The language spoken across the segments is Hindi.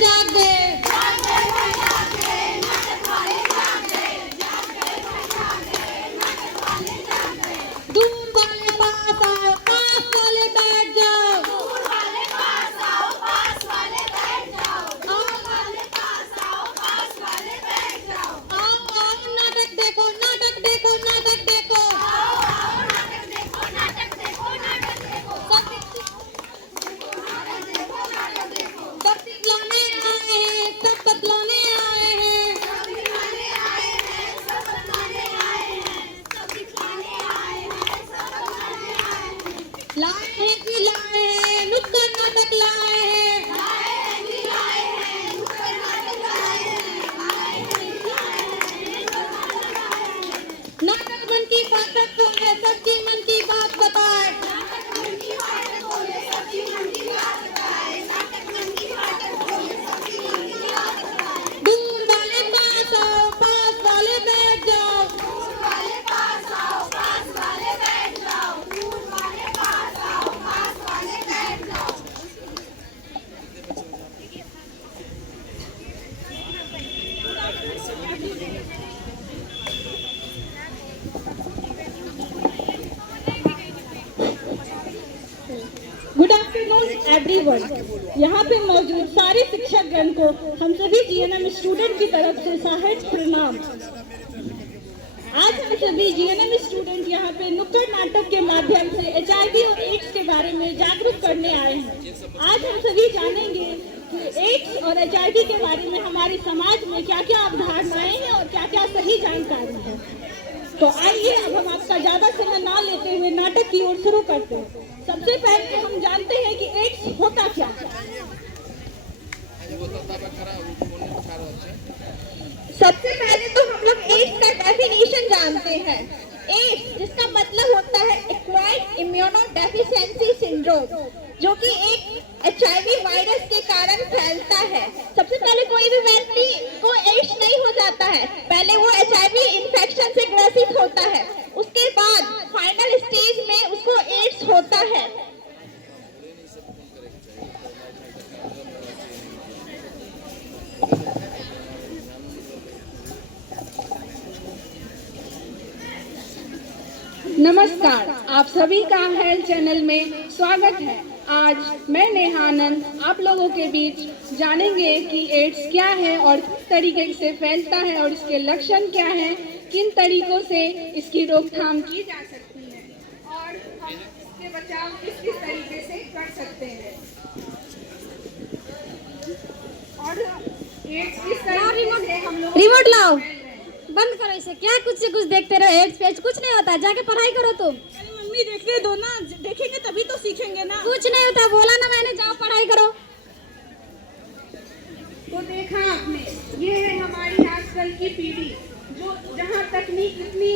जाग गए। दूर वाले पास आओ, पास वाले बैठ जाओ। आओ आओ नाटक देखो, नाटक देखो, नाटक देखो। सब बतलाने आए हैं, सब बतलाने आए हैं। लाए हैं कि लाए हैं, नुक्कड़ नाटक लाए हैं। नाटक मन की ताकत को है, सच्ची मन की बात बताए। दूर वाले पास आओ, पास वाले बैठ जाओ। Good afternoon everyone. यहाँ पे मौजूद सारे शिक्षकगण को हम सभी जीएनएम स्टूडेंट की तरफ से साहस प्रणाम। आज हम सभी जीएनएम स्टूडेंट यहाँ पे नुक्कड़ नाटक के माध्यम से एचआईवी और एड्स के बारे में जागरूक करने आए हैं। आज हम सभी जानेंगे कि एड्स और एचआईवी के बारे में हमारे समाज में क्या क्या अवधारणाएं हैं और क्या क्या सही जानकारी है। तो आइए अब हम आपका ज्यादा समय ना लेते हुए नाटक की ओर शुरू करते हैं। सबसे पहले हम जानते हैं कि एड्स होता क्या है। सबसे पहले तो हम लोग एड्स का डेफिनेशन जानते हैं। एड्स जिसका मतलब होता है एक्वायर्ड इम्यूनोडेफिशिएंसी सिंड्रोम, जो कि एक एचआईवी वायरस के कारण फैलता है। सबसे पहले कोई भी व्यक्ति को एड्स नहीं हो जाता है, पहले वो एचआईवी इन्फेक्शन से ग्रसित होता है, उसके बाद फाइनल स्टेज में उसको एड्स होता है। नमस्कार, आप सभी का हेल्थ चैनल में स्वागत है। आज मैं नेहानंद आप लोगों के बीच जानेंगे कि एड्स क्या है और किस तरीके से फैलता है और इसके लक्षण क्या हैं, किन तरीकों से इसकी रोकथाम की जा सकती है और हम इसके बचाव किस किस तरीके से कर सकते हैं और एड्स किस तरीके से हम लोग रिमोट लाओ, बंद करो इसे। क्या कुछ से कुछ देखते रहो, एड्स पेज कुछ नहीं होता, जाके पढ़ाई करो तुम। मम्मी देखने दो ना, देखेंगे तभी तो सीखेंगे ना। कुछ नहीं होता, बोला ना मैंने, जाओ पढ़ाई करो। तो देखा आपने, ये है हमारी आजकल की पीढ़ी जो जहाँ तकनीक इतनी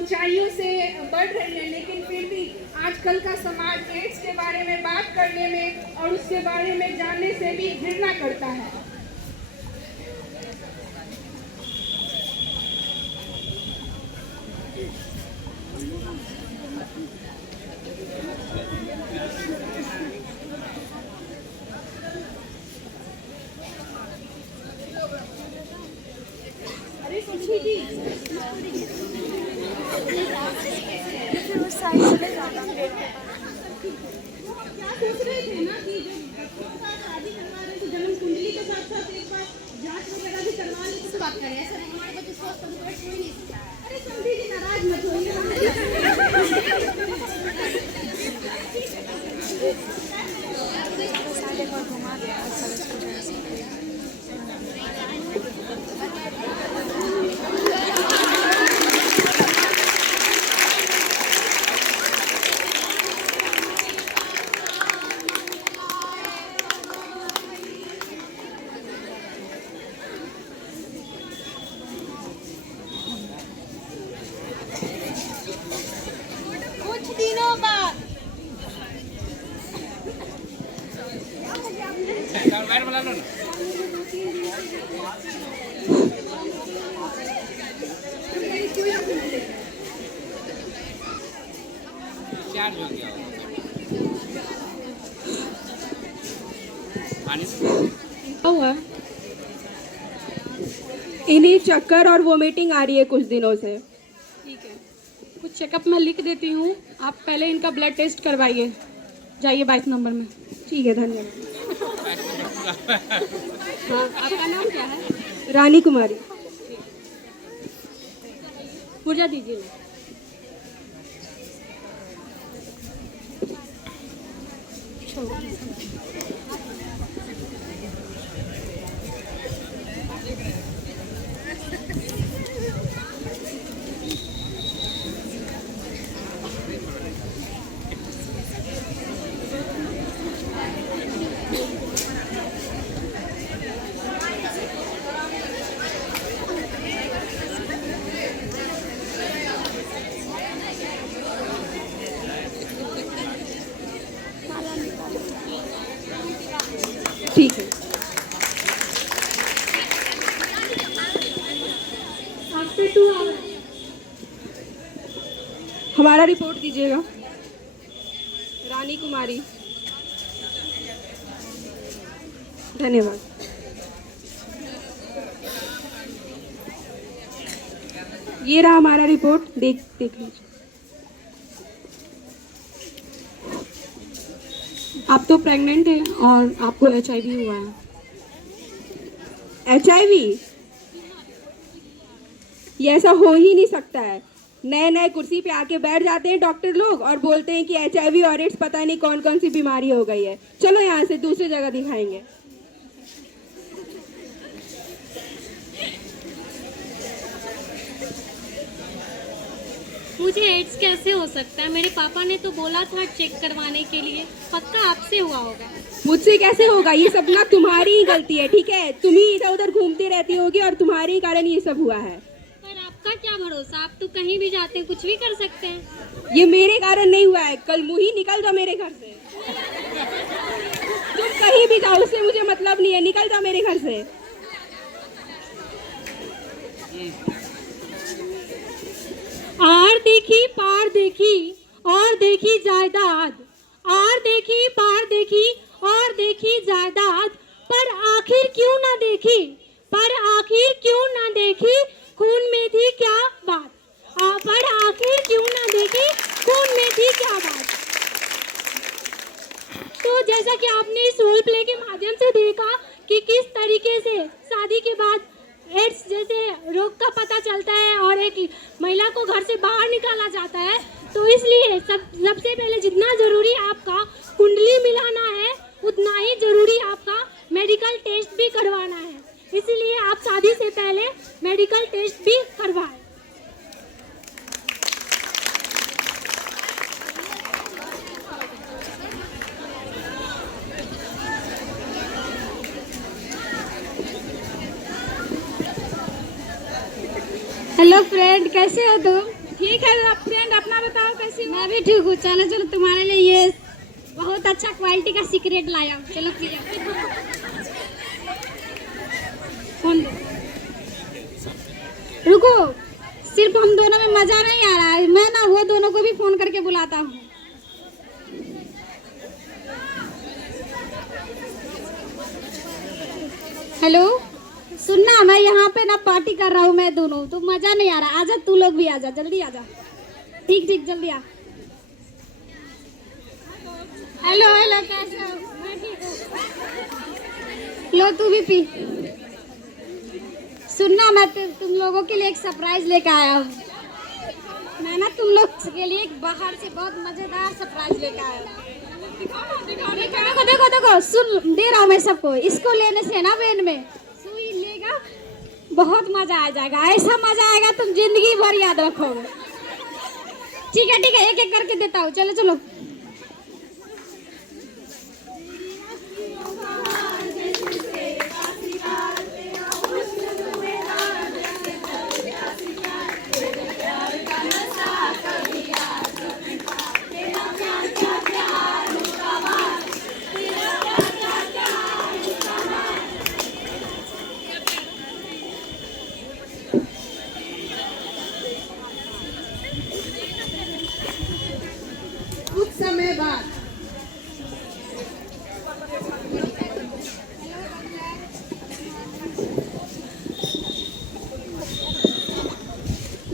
ऊंचाइयों से बढ़ रही है, लेकिन फिर भी आजकल का समाज एड्स के बारे में बात करने में और उसके बारे में जानने से भी घृणा करता है। अरे सुनिए जी, क्या सोच रहे थे ना कि जो शादी करवा रहे थे जन्म कुंडली के साथ साथ एक बार जांच वगैरह भी करवा लेते तो बात करें। ऐसा नहीं, हमारे बच्चे स्वस्थ तंदुरुस्त हो ही नहीं सकता। अरे समझी जी, नाराज मत होइए। कुछ दिनों बाद चार्ज हो गया पानी क्या हुआ? इन्हीं चक्कर और वोमिटिंग आ रही है कुछ दिनों से। ठीक है, कुछ चेकअप मैं लिख देती हूँ, आप पहले इनका ब्लड टेस्ट करवाइए। जाइए 22 नंबर में। ठीक है, धन्यवाद। हाँ, आपका नाम क्या है? रानी कुमारी। पुर्जा दीजिए ना। ठीक है, हमारा रिपोर्ट दीजिएगा। रानी कुमारी। धन्यवाद। ये रहा हमारा रिपोर्ट, देख लीजिए। आप तो प्रेग्नेंट हैं और आपको HIV हुआ है। HIV? ये ऐसा हो ही नहीं सकता है। नए नए कुर्सी पे आके बैठ जाते हैं डॉक्टर लोग और बोलते हैं कि HIV और एड्स पता नहीं कौन कौन सी बीमारी हो गई है। चलो यहाँ से दूसरी जगह दिखाएंगे। मुझे एड्स कैसे हो सकता है? मेरे पापा ने तो बोला था चेक करवाने के लिए। पक्का आपसे हुआ होगा। मुझसे कैसे होगा? ये सब ना तुम्हारी ही गलती है, ठीक है? तुम ही इधर उधर घूमती रहती होगी और तुम्हारे ही कारण ये सब हुआ है। पर आपका क्या भरोसा? आप तो कहीं भी जाते हैं, कुछ भी कर सकते हैं। ये मेरे कारण नहीं हुआ है। कल मुँह ही निकल जाओ मेरे घर से। तुम कहीं भी जाओ, उससे मुझे मतलब नहीं है। निकल जाओ मेरे घर से। आर देखी पार देखी और देखी जायदाद, आर देखी पार देखी और देखी जायदाद, पर आखिर क्यों ना देखी, पर आखिर क्यों ना देखी, खून में थी क्या बात, पर आखिर क्यों ना देखी, खून में थी क्या बात। तो जैसा कि आपने इस रोल प्ले के माध्यम से देखा कि किस तरीके से शादी के बाद एड्स जैसे रोग का पता चलता है और एक महिला को घर से बाहर निकाला जाता है, तो इसलिए सबसे पहले जितना जरूरी आपका कुंडली मिलाना है, उतना ही जरूरी आपका मेडिकल टेस्ट भी करवाना है। इसलिए आप शादी से पहले मेडिकल टेस्ट भी करवाएं। हेलो फ्रेंड, कैसे हो तुम? ठीक है फ्रेंड, अपना बताओ कैसी हो? मैं भी ठीक हूँ। चलो चलो, तुम्हारे लिए ये बहुत अच्छा क्वालिटी का सीक्रेट लाया हूँ। चलो पिया। फोन दो। रुको, सिर्फ हम दोनों में मजा नहीं आ रहा है, मैं ना वो दोनों को भी फोन करके बुलाता हूँ। हेलो, सुनना, मैं यहाँ पे ना पार्टी कर रहा हूँ मैं दोनों, तो मजा नहीं आ रहा। आजा, तू लोग भी आजा, जल्दी आजा। ठीक ठीक, जल्दी आ। हेलो हेलो, कैसे हो? मैं ठीक हूँ। लो तू भी पी। सुनना, मैं तुम लोगों के लिए एक सरप्राइज लेकर आया हूँ। मैं ना तुम लोग के लिए एक बाहर से बहुत मजेदार सरप्राइज लेकर आया हूँ। देखो देखो देखो, सुन, दे रहा हूँ मैं सबको। इसको लेने से ना वेन में सुई लेगा, बहुत मजा आ जाएगा। ऐसा मजा आएगा तुम जिंदगी भर याद रखोगे। ठीक है ठीक है, एक एक करके देता हूँ। चलो चलो।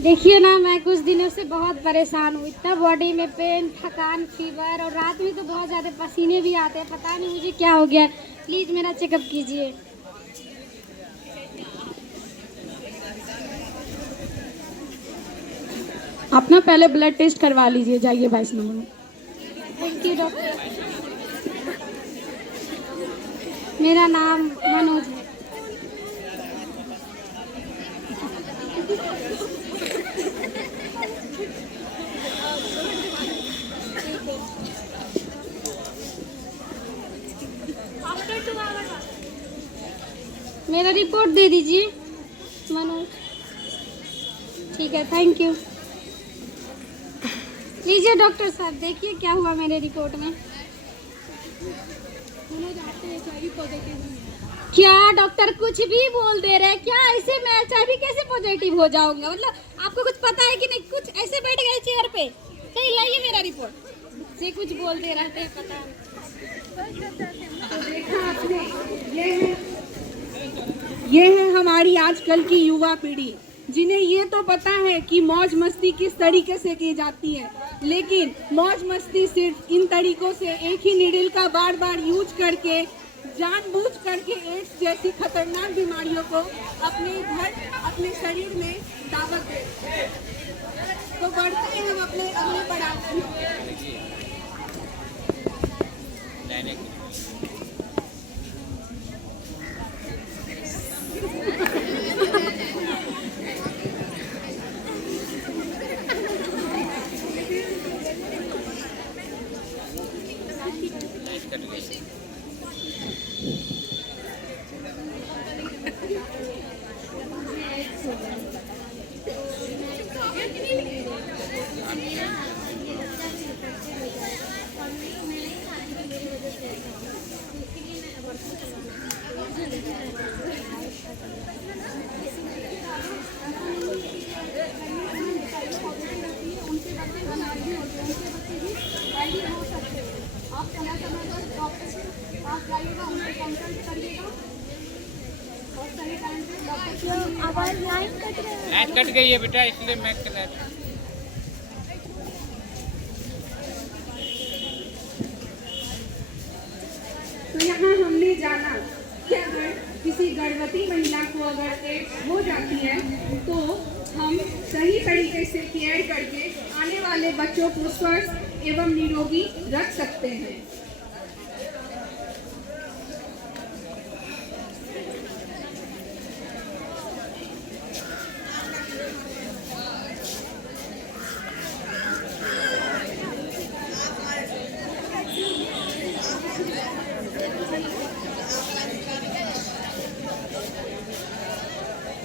देखिए ना, मैं कुछ दिनों से बहुत परेशान हूँ। इतना बॉडी में पेन, थकान, फीवर, और रात में तो बहुत ज़्यादा पसीने भी आते हैं। पता नहीं मुझे क्या हो गया है। प्लीज़ मेरा चेकअप कीजिए। अपना पहले ब्लड टेस्ट करवा लीजिए, जाइए 22 नंबर में। Thank you doctor. मेरा नाम मनोज है। मेरा रिपोर्ट दे दीजिए मनोज। ठीक है, थैंक यू। लीजिए डॉक्टर साहब, देखिए क्या हुआ मेरे रिपोर्ट में। क्या डॉक्टर कुछ भी बोल दे रहे हैं? क्या ऐसे मैं HIV कैसे पॉजिटिव हो जाऊंगा? मतलब आपको कुछ पता है कि नहीं? कुछ ऐसे बैठ गए चेयर पे। सही, लाइए मेरा रिपोर्ट। से कुछ बोल दे रहे थे, पता नहीं। तो देखा आपने, ये है हमारी आजकल की युवा पीढ़ी, जिन्हें ये तो पता है कि मौज मस्ती किस तरीके से की जाती है, लेकिन मौज मस्ती सिर्फ इन तरीकों से एक ही नीडल का बार बार यूज करके, जानबूझ करके एड्स जैसी खतरनाक बीमारियों को अपने घर, अपने शरीर में दावत देते हैं। तो बढ़ते हैं हम अपने अगले पड़ाव पर। लाइट कट गई है बेटा, इसलिए मैं तो यहाँ हमने जाना कि अगर किसी गर्भवती महिला को अगर एड्स हो जाती है तो हम सही तरीके से केयर करके आने वाले बच्चों को स्वस्थ एवं निरोगी रख सकते हैं।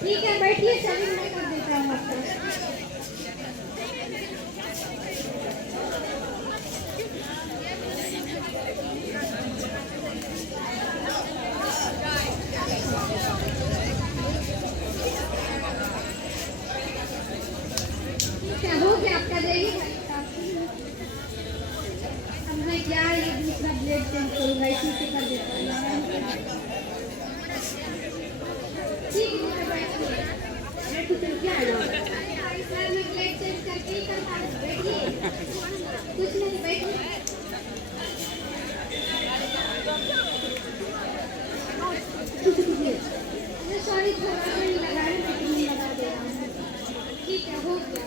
ठीक है, बैठिए, चलिए मैं कर देता हूँ आपको। क्या हो गया आपका? देगी अब मैं क्या ये दूसरा ब्लेड चेंज करूँगा, इसी से कर देता हूँ। ठीक है, कुछ क्या है सर, मैं ब्लेड चेंज करके ही करता हूँ। बैठिए, कुछ नहीं, बैठिए। सॉरी, थोड़ा सा नहीं लगा रही, लेकिन नहीं लगा दे रहा हूँ। ठीक है, हो गया।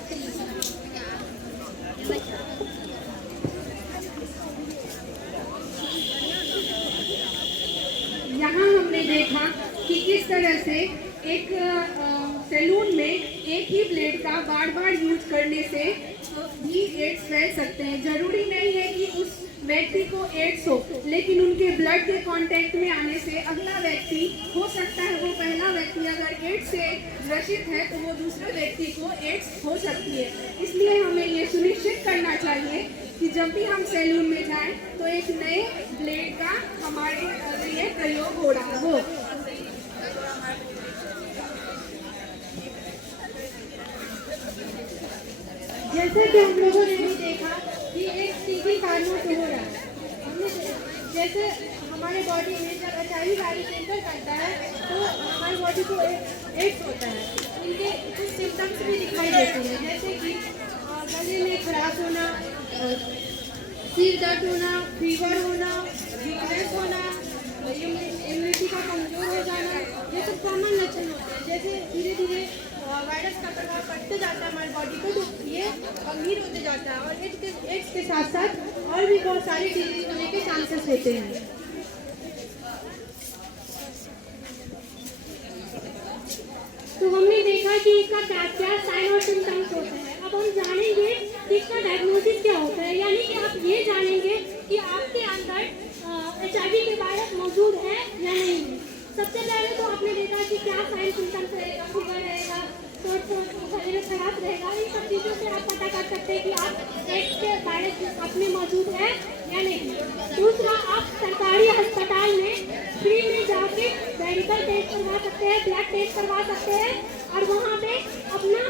यहाँ हमने देखा कि किस तरह से एक सैलून में एक ही ब्लेड का बार बार यूज करने से भी एड्स फैल सकते हैं। जरूरी नहीं है कि उस व्यक्ति को एड्स हो, लेकिन उनके ब्लड के कांटेक्ट में आने से अगला व्यक्ति, हो सकता है वो पहला व्यक्ति अगर एड्स से ग्रसित है तो वो दूसरे व्यक्ति को एड्स हो सकती है। इसलिए हमें ये सुनिश्चित करना चाहिए कि जब भी हम सैलून में जाएं तो एक नए ब्लेड का हमारे लिए प्रयोग हो रहा हो। जैसे कि हम लोगों ने भी देखा कि एक सीधी कारणों से हो रहा है। हमने जैसे हमारे बॉडी में जब HIV वायरस एंटर करता है तो हमारी बॉडी को एड्स होता है। इनके कुछ सिम्टम्स भी दिखाई देते हैं, जैसे कि गले में खराश होना, सिर दर्द होना, फीवर होना, वीकनेस होना, इम्यूनिटी का कमजोर हो जाना, ये सब कॉमन लक्षण होते हैं। जैसे धीरे धीरे वायरस का प्रभाव पड़ते जाता है हमारी बॉडी को, तो ये गंभीर होते जाता है और एड्स के साथ साथ और भी बहुत सारी डिजीज होने के चांसेस होते हैं। तो हमने देखा कि इसका क्या क्या साइन और सिम्टम्स होते हैं। अब हम जानेंगे कि इसका डायग्नोसिस क्या होता है, यानी कि आप ये जानेंगे कि आपके अंदर HIV के वायरस मौजूद है या नहीं। सबसे पहले तो आपने देखा कि क्या साइन सिम्टम्स रहेगा, फीवर रहेगा, गले में खराश रहेगा, इन सब चीज़ों से आप पता कर सकते हैं कि आप एड्स के वायरस अपने मौजूद है या नहीं। दूसरा, आप सरकारी अस्पताल में फ्री में जाके मेडिकल टेस्ट करवा सकते हैं, ब्लड टेस्ट करवा सकते हैं और वहाँ पे अपना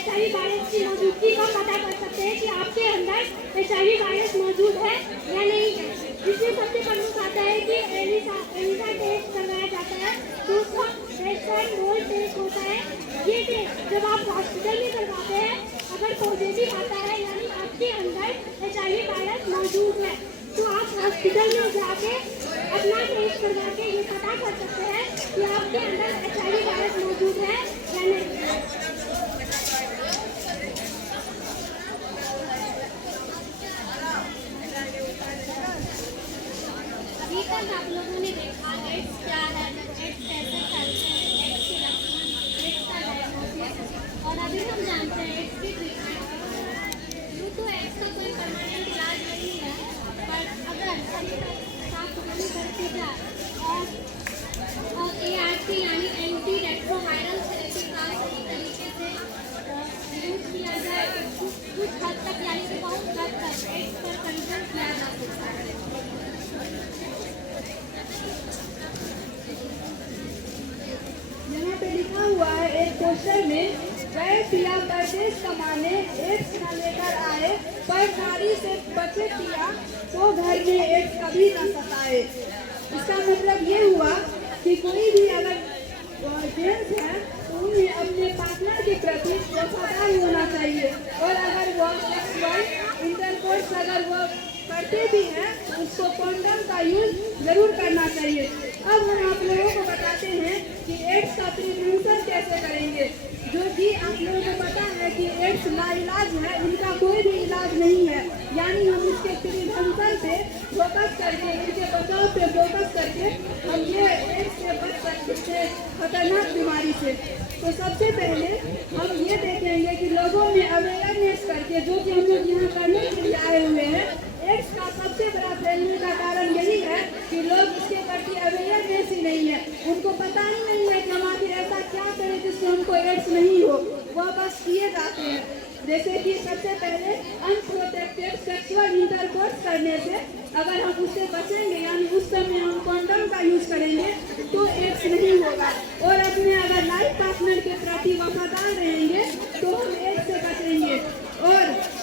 HIV वायरस की मौजूदगी का पता कर सकते हैं कि आपके अंदर HIV वायरस मौजूद है या नहीं है। इसमें सबसे प्रमुख आता है कि एलिसा टेस्ट करवाया जाता है। दूसरा मोल टेस्ट होता है। ये टेस्ट जब आप हॉस्पिटल में करवाते हैं, अगर पॉजिटिव आता है यानी आपके अंदर HIV वायरस मौजूद है, तो आप हॉस्पिटल में जाके अपना टेस्ट करवा के ये पता कर सकते हैं कि आपके अंदर HIV वायरस मौजूद है या नहीं। अभी तक आप लोगों ने देखा एड्स क्या है, एड्स कैसे फैलते हैं, एड्स के लक्षण, एड्स का डायग्नोसिस, और अभी हम जानते हैं एड्स की ट्रीटमेंट। यूँ तो एड्स का कोई परमानेंट इलाज नहीं है, पर अगर सही साफ सफाई करके जाए और ART यानी एंटी रेट्रोवायरल थेरेपी का सही तरीके से यूज किया जाए, कुछ हद तक यानी कि बहुत हद तक एड्स पर कंट्रोल किया जा सकता है। यहाँ पे लिखा हुआ है एक पोस्टर में, गए पिया परदेश कमाने, एड्स न लेकर आए, पर नारी से बचे पिया तो घर में एड्स कभी न सताए। इसका मतलब ये हुआ कि कोई भी अगर जेंट्स है तो उन्हें अपने पार्टनर के प्रति वफादार होना चाहिए, और अगर वो सेक्सुअल इंटरकोर्स अगर वो करते भी हैं तो उसको कॉन्डम का यूज जरूर करना चाहिए। अब हम आप लोगों को बताते हैं कि एड्स का प्रिवेंशन कैसे करेंगे। जो कि आप लोगों को पता है कि एड्स लाइलाज है, इनका कोई भी इलाज नहीं है, यानी हम इसके प्रिवेंशन पे फोकस करके, इनके बचाव पे फोकस करके हम ये एड्स से बच सकते हैं, खतरनाक बीमारी से। तो सबसे पहले हम ये देखेंगे कि लोगों में अवेयरनेस करके, जो कि हम लोग यहाँ करने के लिए आए हुए हैं, एड्स का सबसे बड़ा फैलने का कारण यही है कि लोग इसके प्रति अवेयरनेस ही नहीं है, उनको पता ही नहीं है कि हम आखिर ऐसा क्या करें जिससे हमको एड्स नहीं हो, वह बस किए जाते हैं। जैसे कि सबसे पहले अनप्रोटेक्टेड सेक्सुअल इंटरकोर्स करने से अगर हम उससे बचेंगे, यानी उस समय हम कॉन्डम का यूज करेंगे तो एड्स नहीं होगा, और अपने अगर लाइफ पार्टनर के प्रति वफादार रहेंगे तो हम एड्स से बचेंगे। और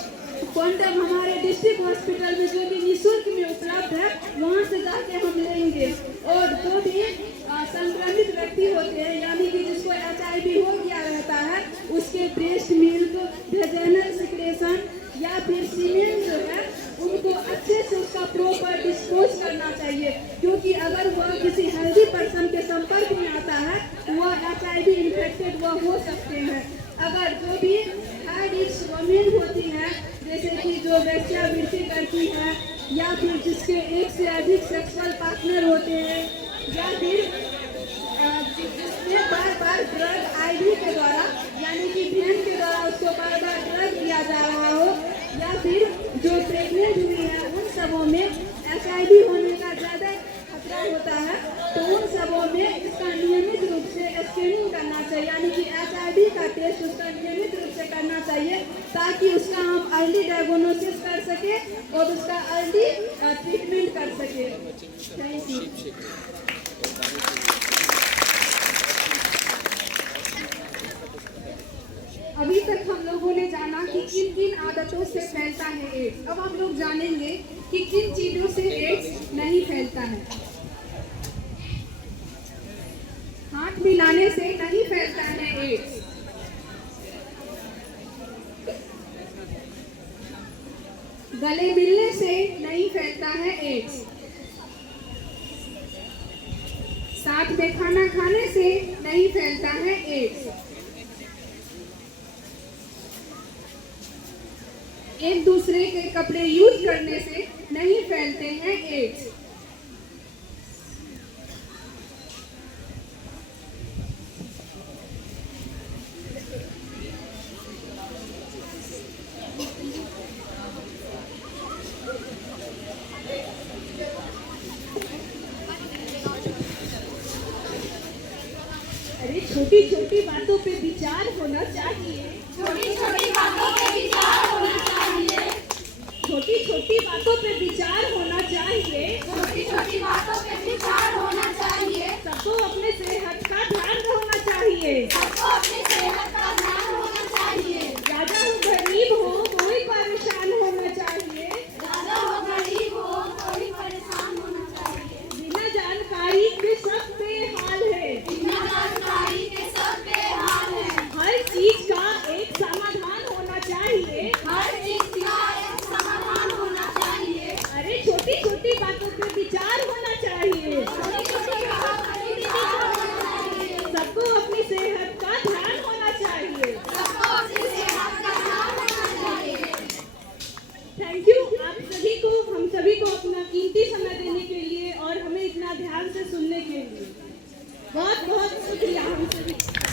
कॉन्डम हमारे डिस्ट्रिक्ट हॉस्पिटल में जो कि निःशुल्क में उपलब्ध है, वहाँ से जाके हम लेंगे। और जो भी संक्रमित व्यक्ति होते हैं, यानी कि जिसको HIV हो गया रहता है, उसके ब्रेस्ट मिल्क, वेजाइनल सिक्रेशन या फिर सीमेन जो है, उनको अच्छे से उसका प्रॉपर डिस्पोज करना चाहिए, क्योंकि अगर वह किसी हेल्दी पर्सन के संपर्क में आता है तो वह HIV इन्फेक्टेड वह हो सकते हैं। अगर जो भी हाई रिस्क वुमेन होती है, जैसे कि जो वेश्यावृत्ति करती है, या फिर जिसके एक से अधिक सेक्सुअल पार्टनर होते हैं, या फिर जिससे बार बार ड्रग IV के द्वारा यानी कि भेन के द्वारा उसको बार बार ड्रग दिया जा रहा हो, या फिर जो प्रेग्नेंट हुई है, उन सबों में HIV होने का ज़्यादा खतरा होता है, तो उन सबों में इसका नियमित रूप से स्क्रीनिंग करना चाहिए, यानी कि HIV का टेस्ट उसका नियमित रूप से करना चाहिए, ताकि उसका हम अर्ली डायग्नोसिस कर सके और उसका अर्ली ट्रीटमेंट कर सके। Thank you. अभी तक हम लोगों ने जाना कि किन किन आदतों से फैलता है एड्स। अब हम लोग जानेंगे कि किन चीजों से एड्स नहीं फैलता है। हाथ मिलाने से नहीं फैलता है एड्स। गले मिलने से नहीं फैलता है एड्स। साथ में खाना खाने से नहीं फैलता है एड्स। एक दूसरे के कपड़े यूज करने से नहीं फैलते हैं एड्स। अरे छोटी छोटी बातों पे विचार होना चाहिए। छोटी छोटी बातों पे विचार होना चाहिए। छोटी छोटी बातों पे विचार होना चाहिए। छोटी छोटी बातों पे विचार होना चाहिए। सबको अपने सेहत का ध्यान रखना चाहिए। सबको अपनी सेहत का ध्यान होना चाहिए। राजा हो गरीब हो कोई परेशान होना चाहिए। राजा हो गरीब हो कोई परेशान होना चाहिए। बिना जानकारी के सब बेहाल है। बिना जानकारी के सब बेहाल है। हर चीज का एक समाधान होना चाहिए। हर चीज का एक समाधान होना चाहिए। अरे छोटी छोटी बातों पे विचार होना चाहिए। छोटी छोटी बातों पे विचार होना चाहिए। सबको अपनी सेहत का ध्यान होना चाहिए। सबको अपनी सेहत का ध्यान होना चाहिए। थैंक यू आप सभी को, हम सभी को अपना कीमती समय देने के लिए और हमें इतना ध्यान से सुनने के लिए बहुत बहुत शुक्रिया हम सभी।